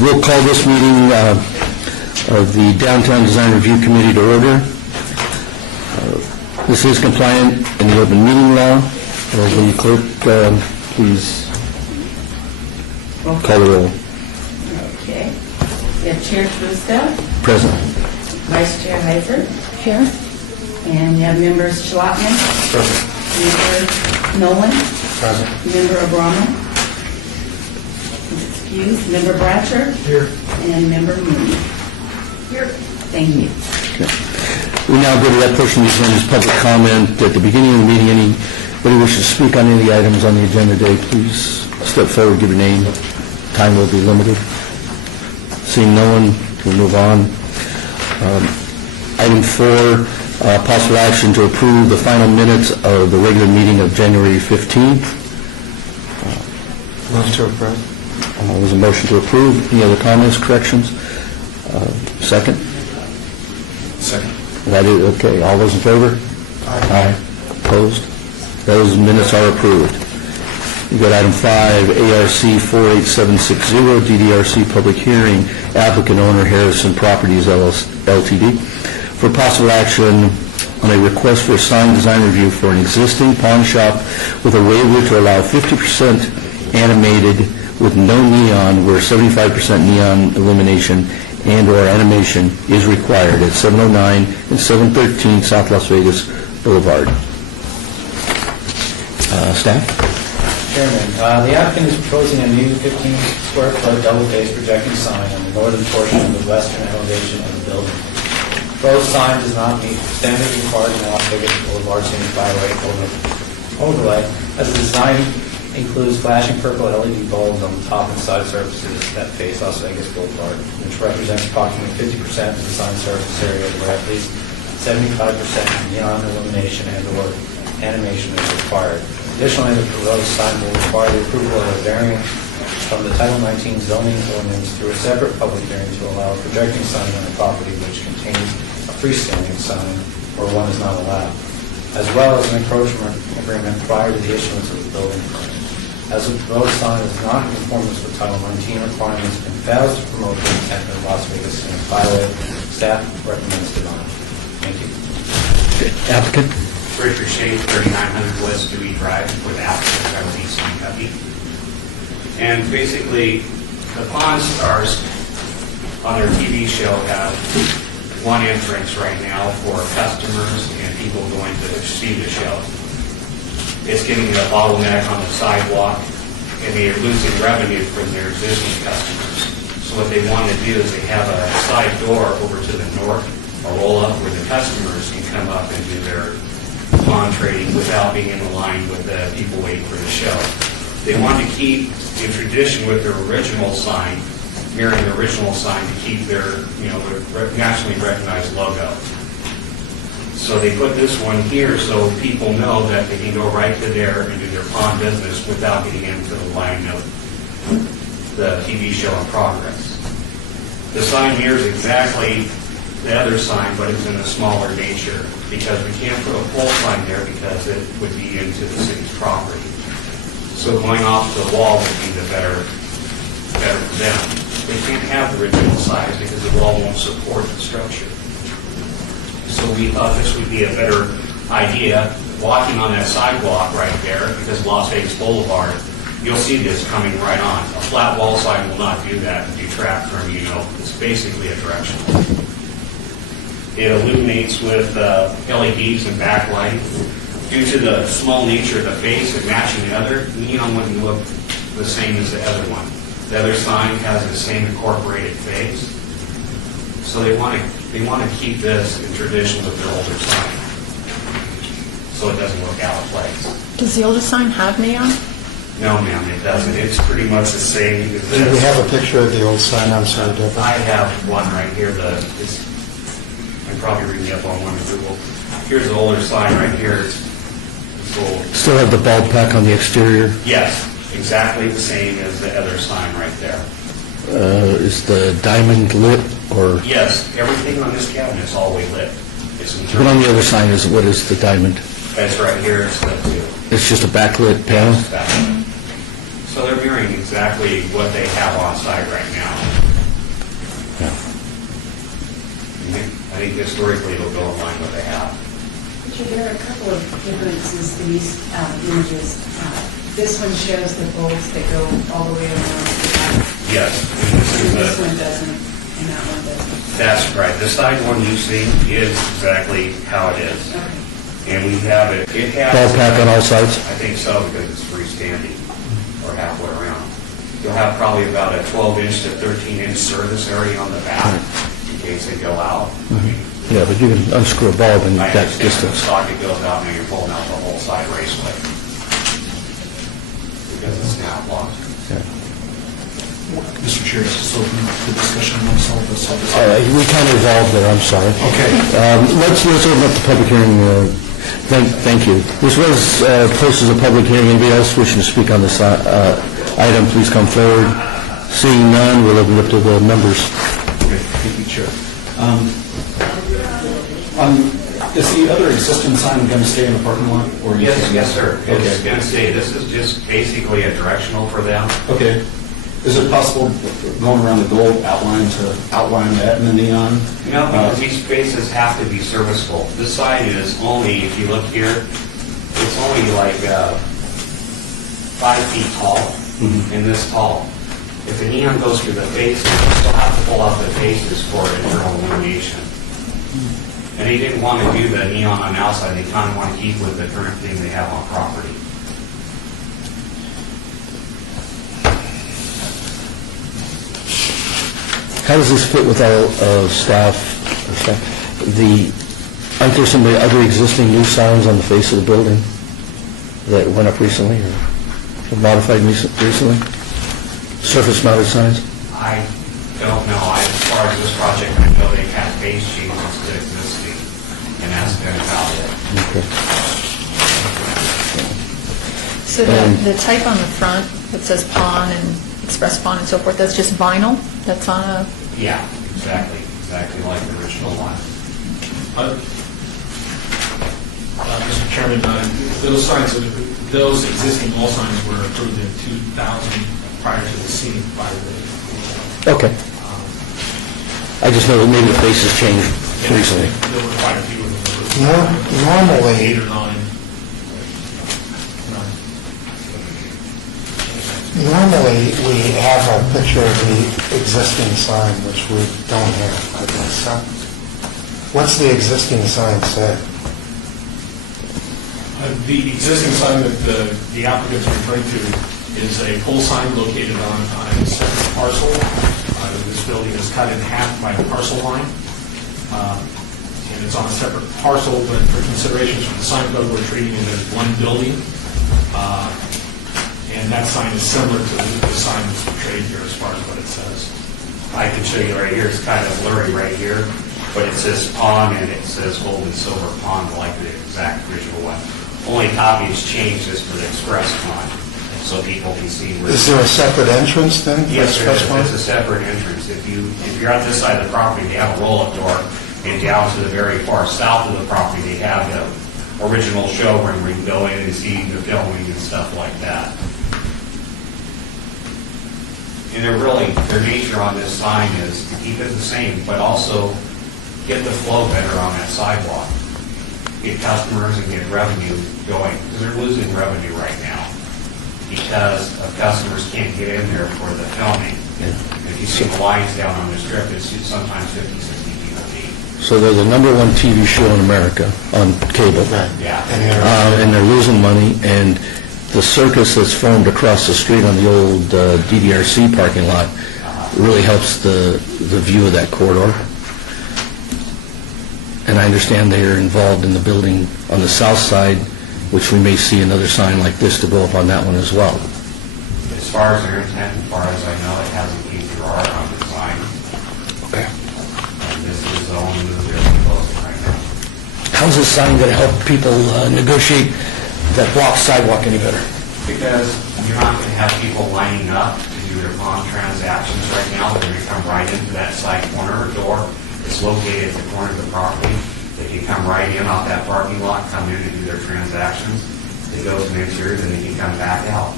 We'll call this meeting of the Downtown Design Review Committee to order. This is compliant in the open meeting law. Will the clerk please call the roll? Okay. We have Chair Truesdale, Present. Vice Chair Heiser, Here. and you have members Schlotman, Present. Member Nolan, Present. Member Abramo, excused, Member Bratcher, Here. and Member Mooney. Here. Thank you. We now go to that portion of the agenda, is public comment. At the beginning of the meeting, anybody wishes to speak on any of the items on the agenda today, please step forward, give your name. Time will be limited. Seeing no one, we'll move on. Item 4, possible action to approve the final minutes of the regular meeting of January 15th. Move to approve. There's a motion to approve. Any other comments, corrections? Second? Second. That is, okay, all those in favor? Aye. Opposed? Those minutes are approved. You got item 5, ARC 48760, DDRC public hearing, applicant owner Harrison Properties LTD, for possible action on a request for a sign design review for an existing pawn shop with a waiver to allow 50% animated with no neon where 75% neon illumination and/or animation is required at 709 and 713 South Las Vegas Boulevard. Staff? Chairman, the applicant is proposing a new 15-square-foot double-face projecting sign on the northern portion of the western elevation of the building. The proposed sign does not meet standards required in the Las Vegas Boulevard Scenic Byway overlay, as the design includes flashing purple LED bulbs on the top and side surfaces that face Las Vegas Boulevard, which represents approximately 50% of the sign surface area, where at least 75% neon illumination and/or animation is required. Additionally, the proposed sign will require the approval of a variance from the Title 19 zoning ordinance through a separate public hearing to allow a projecting sign on a property which contains a freestanding sign or one is not allowed, as well as an encroachment agreement prior to the issuance of the building permit. As the proposed sign is not in conformance with Title 19 requirements and fails to promote the intent of Las Vegas Scenic Byway, staff recommends denial. Thank you. Applicant? Richard Shea, 3900 West Dewey Drive, with applicant Beverly Kentucky. And basically, the Pawn Stars on their TV show have one entrance right now for customers and people going to see the show. It's getting a bottleneck on the sidewalk, and they are losing revenue from their existing customers. So what they want to do is they have a side door over to the north, a roll-up where the customers can come up and do their pawn trading without being in the line with the people waiting for the show. They want to keep the tradition with their original sign, mirroring the original sign to keep their, their nationally recognized logo. So they put this one here so people know that they can go right to there and do their pawn business without getting into the line of the TV show in progress. The sign mirrors exactly the other sign, but it's in a smaller nature because we can't put a pole sign there because it would be into the city's property. So going off the wall would be the better for them. They can't have the original size because the wall won't support the structure. So we thought this would be a better idea. Walking on that sidewalk right there, because Las Vegas Boulevard, you'll see this coming right on. A flat wall sign will not do that and detract from, it's basically a directional. It illuminates with LEDs and backlight. Due to the small nature of the face and matching the other, neon wouldn't look the same as the other one. The other sign has the same incorporated face. So they want to keep this in tradition with their older sign, so it doesn't look out of place. Does the older sign have neon? No, ma'am, it doesn't. It's pretty much the same as Do we this. have a picture of the old sign? I'm sorry, Deborah. I have one right here. I'm probably reading up on one of Google. Here's the older sign right here. It's old. Still have the bulb pack on the exterior. Yes, exactly the same as the other sign right there. Is the diamond lit or? Yes, everything on this cabinet is all way lit. It's But on the other sign is, what is the diamond? That's right here. It's the two. It's just a backlit panel? So they're mirroring exactly what they have on site right now. I think historically it'll go in line with the have. Richard, there are a couple of differences in these images. This one shows the bolts that go all the way around the back. Yes. and This one doesn't, and that one doesn't. That's right. The side one you see is exactly how it is. Okay. And we have it has... Ball pack on all sides? I think so, because it's freestanding, or halfway around. You'll have probably about a 12-inch to 13-inch service area on the back, in case they go out. Yeah, but you can unscrew a bulb in I that understand when the distance. socket goes out, now you're pulling out the whole side raceway. Because it's now blocked. Mr. Chair, is this open for discussion amongst all of us? We kind of evolved there, I'm sorry. Okay. Let's open up the public hearing. Thank you. This was posted as a public hearing. Anybody else wishing to speak on this item, please come forward. Seeing none, we'll open it up to the members. Okay, thank you, Chair. Is the other existing sign going to stay in the parking lot? Or Yes, sir. It's Okay. going to say, this is just basically a directional for them. Okay. Is it possible, going around the gold outline, to outline that in the neon? No, because these spaces have to be serviceable. This sign is only, if you look here, it's only like 5 feet tall, and this tall. If the neon goes through the faces, you still have to pull out the faces for internal illumination. And they didn't want to do the neon on the outside, they kind of want to keep with the current thing they have on property. How does this fit with our staff? Aren't there some other existing new signs on the face of the building that went up recently or modified recently? Surface-mounted signs? I don't know. As far as this project, I know they had base changes to existing, and that's been about it. Okay. So the type on the front that says pawn and express pawn and so forth, that's just vinyl? That's on a, Yeah, exactly like the original one. Mr. Chairman, those signs, those existing wall signs were approved in 2000 prior to the scene by the... Okay. I just know that maybe the faces changed recently. There were quite a few of them. Normally, 8 or 9. normally we have a picture of the existing sign, which we don't have, I guess. What's the existing sign say? The existing sign that the applicant's referring to is a pole sign located on a separate parcel. This building is cut in half by a parcel line. And it's on a separate parcel, but for considerations from the sign code, we're treating it as one building. And that sign is similar to the sign that's portrayed here as far as what it says. I can show you right here. It's kind of blurry right here, but it says pawn and it says gold and silver pawn like the exact original one. Only copy has changed is for the express pawn, so people can see where... Is there a separate entrance then? for Yes, there is. Express One? It's a separate entrance. If you're on this side of the property, they have a roll-up door, and down to the very far south of the property, they have the original showroom where you can go in and see the filming and stuff like that. And their nature on this sign is to keep it the same, but also get the flow better on that sidewalk. Get customers and get revenue going, because they're losing revenue right now because of customers can't get in there for the filming. If you see the lines down on the strip, it's sometimes 50, 60 people deep. So they're the number one TV show in America on cable. Yeah. And they're losing money, and the circus that's formed across the street on the old DDRC parking lot really helps the view of that corridor. And I understand they are involved in the building on the south side, which we may see another sign like this to go up on that one as well. As far as their intent, as far as I know, it hasn't came through our design. Okay. And this is the only move they're proposing right now. How's this sign going to help people negotiate that block sidewalk any better? Because you're not going to have people lining up to do their pawn transactions right now. They're going to come right into that side corner or door. It's located at the corner of the property. They can come right in off that parking lot, come in and do their transactions. They go to the interior, then they can come back out.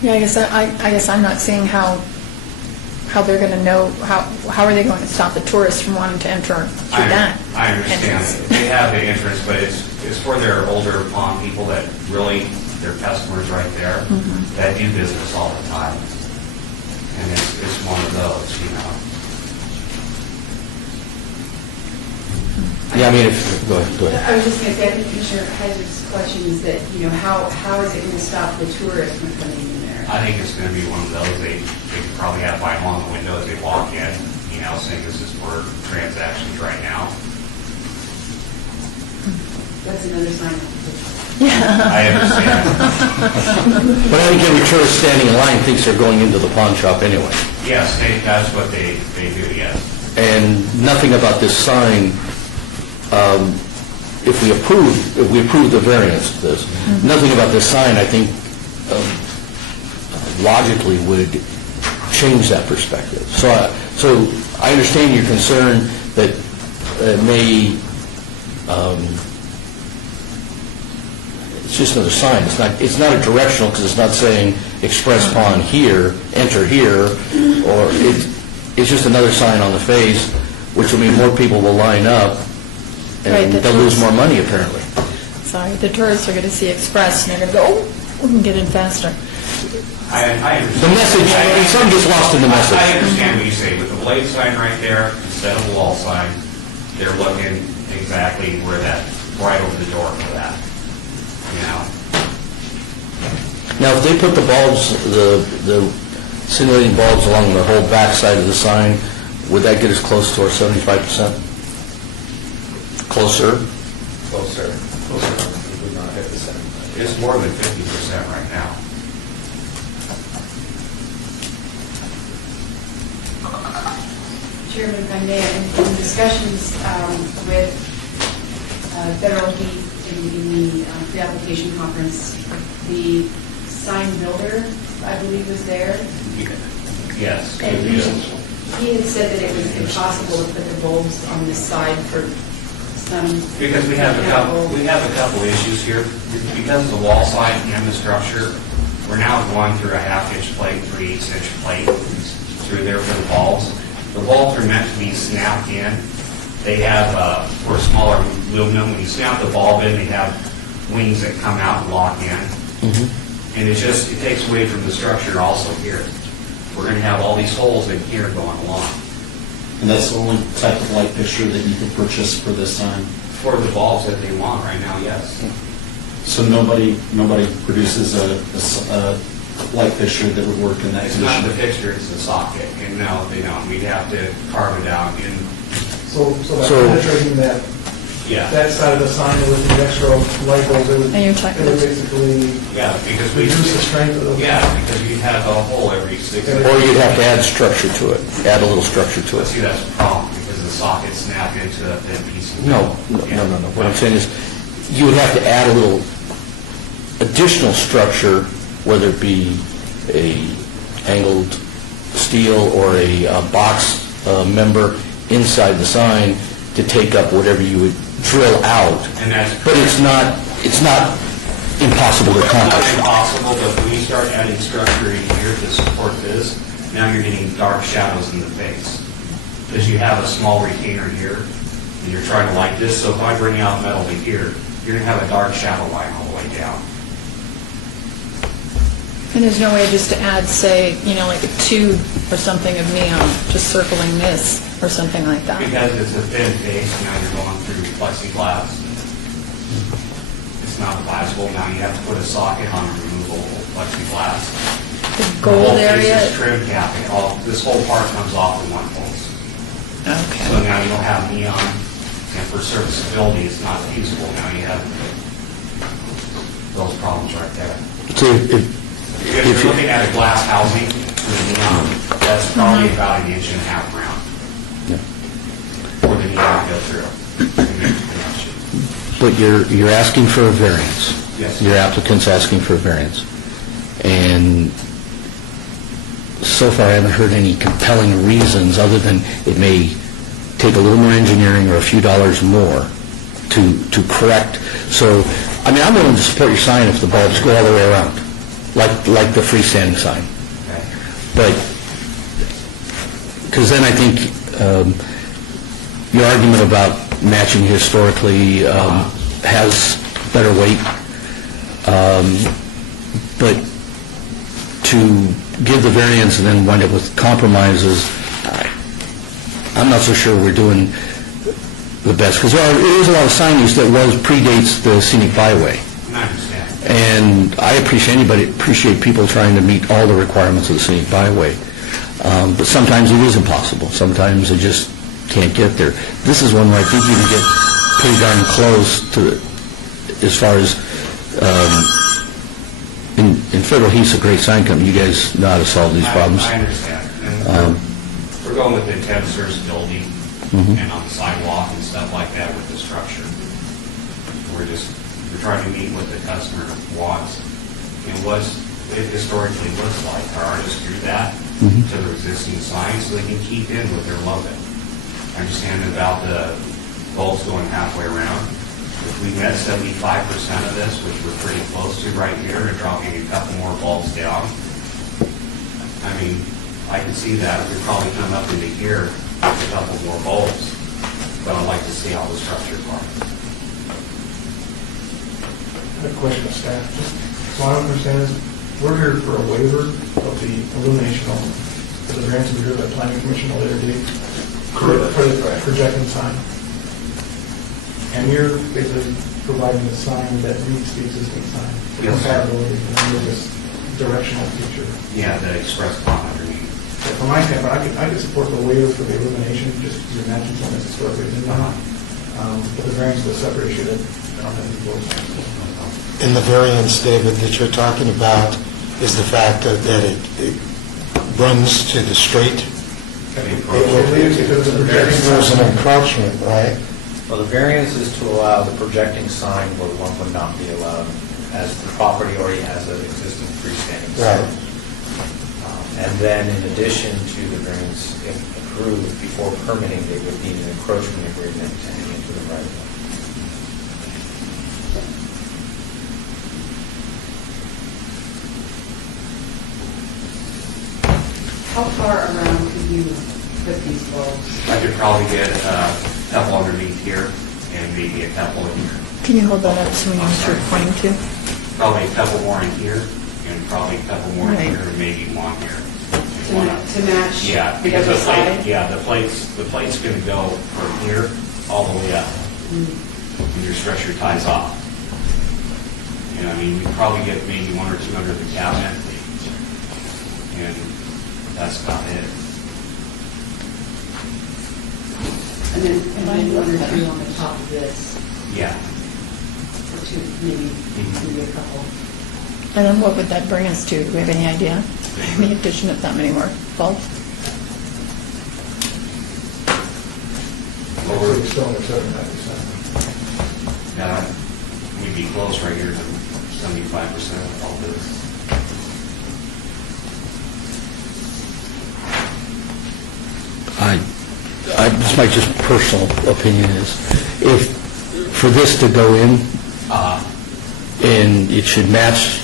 yeah, I guess I'm not seeing how how they're going to know, how are they going to stop the tourists from wanting to enter through that? I understand. entrance? They have the entrance, but it's for their older pond people that really, their customers right there, that do business all the time. And it's one of those, you know. Yeah, I mean, go ahead. I was just going to say, I think Commissioner Heiser's question is that, how is it going to stop the tourists from coming in there? I think it's going to be one of those, they could probably have vinyl on the window as they walk in, saying this is for transactions right now. That's another sign. I understand. But I think every tourist standing in line thinks they're going into the pawn shop anyway. Yes, that's what they do, yes. And nothing about this sign, if we approve the variance to this, nothing about this sign, I think, logically would change that perspective. So I understand your concern that it may, it's just another sign. It's not a directional, because it's not saying express pawn here, enter here, or it's just another sign on the face, which will mean more people will line up, Right, and the they'll lose tourists- more money, apparently. Sorry, the tourists are going to see Express, and they're going to go, oh, we can get in faster. I understand. The message, something gets lost in the message. I understand what you say. With the blade sign right there, instead of the wall sign, they're looking exactly where that, right over the door for that, Now, if they put the bulbs, the simulating bulbs along the whole back side of the sign, would that get us close to our 75%? Closer? Closer. We would not hit the 75. It's more than 50% right now. Chairman, if I may, in discussions with Federal Heat in the pre-application conference, the sign builder, I believe, was there. Yes. And he had said that it was impossible to put the bulbs on the side for some... Because we have a couple issues here. Because of the wall sign and the structure, we're now going through a half-inch plate, 3/8-inch plate through there for the bulbs. The bulbs are meant to be snapped in. They have, for a smaller aluminum, when you snap the bulb in, they have wings that come out and lock in. And it takes away from the structure also here. We're going to have all these holes in here going along. And that's the only type of light fixture that you can purchase for this sign? For the bulbs that they want right now, yes. So nobody produces a light fixture that would work in that It's not the condition? fixture, it's the socket. And no, they don't. We'd have to carve it out in, So by So- penetrating that yeah. side of the sign with the extra light bulbs, it would And you're talking- basically Yeah, because we... reduce the strength of the... Yeah, because you'd have a hole every 6 Or inches. you'd have to add structure to it, add a little structure to But it. see, that's the problem, because the sockets snap into that thin piece of... No. What I'm saying is, you would have to add a little additional structure, whether it be a angled steel or a box member inside the sign to take up whatever you would drill out. And that's... But it's not impossible to It's not accomplish. impossible, but when you start adding structure in here to support this, now you're getting dark shadows in the face. Because you have a small retainer here, and you're trying to light this, so if I bring out metal to here, you're going to have a dark shadow line all the way down. And there's no way just to add, say, like a tube or something of neon, just circling this, or something like that. Because it's a thin face, now you're going through plexiglass. It's not glassable, now you have to put a socket on a removable plexiglass. The The gold whole face area, is trim capping, this whole part comes off in one pulse. So okay. now you don't have neon, and for serviceability, it's not feasible. Now you have those problems right there. So If you're looking at a glass housing with neon, that's probably about 1.5 inches round for the neon to go through. and make the connection. But you're asking for a variance. Yes. Your applicant's asking for a variance. And so far, I haven't heard any compelling reasons, other than it may take a little more engineering or a few dollars more to correct. So, I'm willing to support your sign if the bulbs go all the way around, like the freestanding sign. Okay. But because then I think your argument about matching historically has better weight. But to give the variance and then wind up with compromises, I'm not so sure we're doing the best, because there is a lot of signage that predates the scenic byway. I understand. And I appreciate people trying to meet all the requirements of the scenic byway. But sometimes it is impossible. Sometimes they just can't get there. This is one where I think you can get pretty darn close to, as far as, in Federal Heat's a great sign company. You guys know how to solve these problems. I understand. And we're going with the Tebster's building and on the sidewalk and stuff like that with the structure. We're trying to meet what the customer wants and what it historically looks like. Our artists do that to the existing signs so they can keep in with their logo. I understand about the bulbs going halfway around. If we met 75% of this, which we're pretty close to right here, and dropping a couple more bulbs down, I mean, I can see that. We'd probably come up into here with a couple more bulbs, but I'd like to see how the structure works. I have a question of staff. Just so I understand is, we're here for a waiver of the illumination only. For the variance we heard by planning commission a later date. For the projecting sign. And you're basically providing a sign that meets the existing sign. Yes, sir. Compatibility, and you're just directional feature. Yeah, the express font underneath. So from my standpoint, I could support the waiver for the illumination, just because you mentioned something that's historically in there. But the variance of the separate issue that I don't have any votes on. In the variance, David, that you're talking about is the fact that it runs to the street. There's an encroachment, right? Well, the variance is to allow the projecting sign where one would not be allowed, as the property already has an existing freestanding sign. Right. And then in addition to the variance, if approved before permitting, they would need an encroachment agreement to enter into the right of way. How far around could you put these bulbs? I could probably get a couple underneath here and maybe a couple in here. Can you hold that up so we know what you're pointing to? Probably a couple more in here and probably a couple more in Right. here and maybe one here. To match Yeah, the because other the plate, side? yeah, the plate's gonna go from here all the way up. And your structure ties off. You know, I mean, you probably get maybe one or two under the cabinet. And that's about it. And then one or two on the top of this, Yeah. or two, maybe a couple. And then what would that bring us to? Do we have any idea? The addition of that many more bulbs? So you're still in the 75%. Now, we'd be close right here to 75% of all this. This is my just personal opinion is, if, for this to go in, and it should match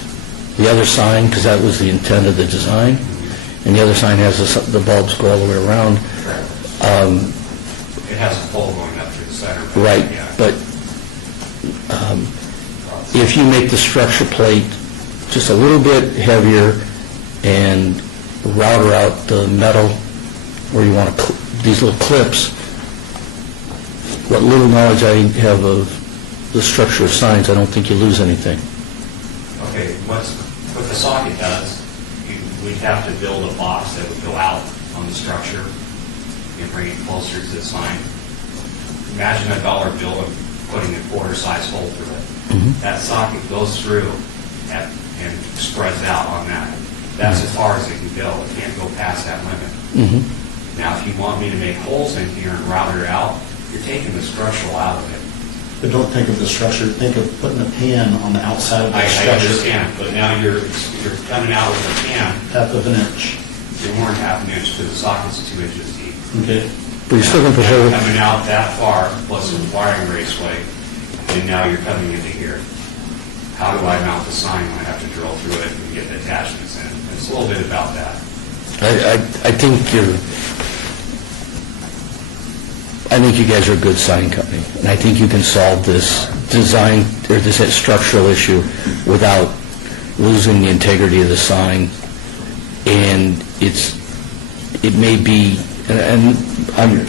the other sign, because that was the intent of the design, and the other sign has the bulbs go all the way around. It has a pole going up through the center. Right, Yeah. but if you make the structure plate just a little bit heavier and router out the metal where you want to, these little clips, what little knowledge I have of the structure of signs, I don't think you lose anything. Okay, what the socket does, we'd have to build a box that would go out on the structure and bring it closer to the sign. Imagine a dollar bill and putting a quarter-size hole through it. That socket goes through and spreads out on that. That's as far as it can go. It can't go past that limit. Now, if you want me to make holes in here and route it out, you're taking the structural out of it. But don't think of the structure, think of putting a pan on the outside of the I structure. understand, but now you're coming out with a pan, Half of an inch. you're more than half an inch because the socket's 2 inches deep. Okay? But you're still going to put Now you're holes, coming out that far, plus a wiring raceway, and now you're coming into here. How do I mount the sign when I have to drill through it and get the attachments in? It's a little bit about that. I think I think you guys are a good sign company, and I think you can solve this design, or this structural issue without losing the integrity of the sign. And it may be, and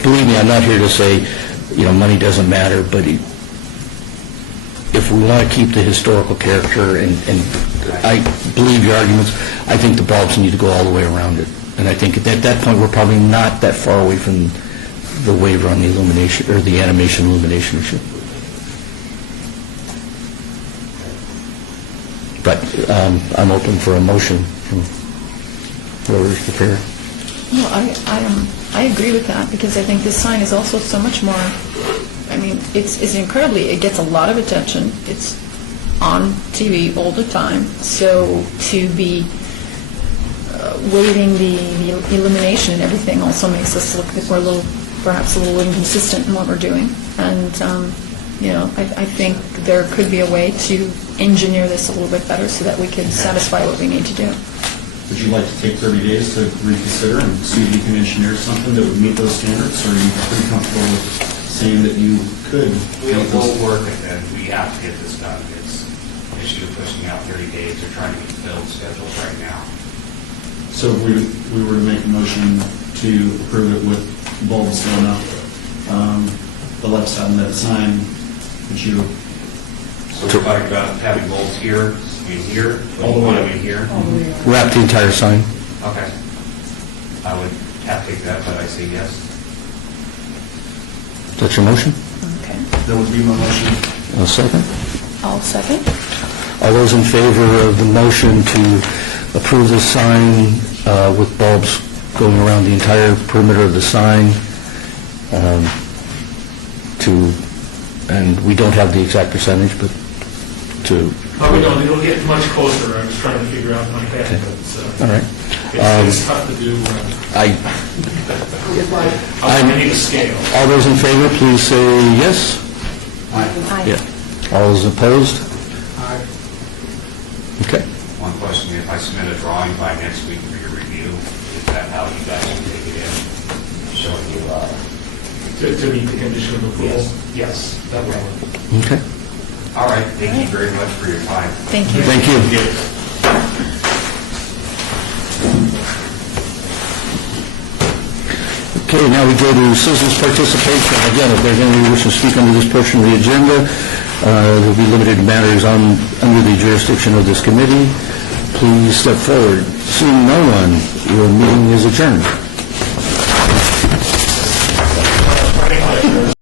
believe me, I'm not here to say, money doesn't matter, but if we want to keep the historical character, and I believe your arguments, I think the bulbs need to go all the way around it. And I think at that point, we're probably not that far away from the waiver on the illumination, or the animation illumination issue. But I'm open for a motion from whoever's prepared. No, I agree with that, because I think this sign is also so much more, it's incredibly, it gets a lot of attention. It's on TV all the time, so to be waiving the illumination and everything also makes us look like we're perhaps a little inconsistent in what we're doing. And, I think there could be a way to engineer this a little bit better so that we can satisfy what we need to do. Would you like to take 30 days to reconsider and see if you can engineer something that would meet those standards, or are you pretty comfortable with saying that you could? We'll work it, and we have to get this done. It's an issue of pushing out 30 days. They're trying to get the build schedules right now. So if we were to make a motion to approve it with bulbs going up the left side of that sign, would you? So we're talking about having bulbs here, here, All the way up. here. Wrap the entire sign. Okay. I would have to take that, but I say yes. Is that your motion? Okay. That would be my motion. A second? I'll second. All those in favor of the motion to approve the sign with bulbs going around the entire perimeter of the sign, and we don't have the exact percentage, but to... We don't, it'll get much closer. I was trying to figure out my head, but All right. it's tough to do. I need a scale. All those in favor, please say yes. Aye. Yeah. All those opposed? Okay. One question, if I submit a drawing by next week for your review, is that how you guys will take it in? Showing you, To meet the condition of approval? Yes, that will. Okay. all right, thank you very much for your time. Thank you. Thank you. Okay, now we go to citizens' participation. Again, if there's anyone who wishes to speak under this portion of the agenda, there will be limited matters under the jurisdiction of this committee. Please step forward. Seeing no one, your meeting is adjourned.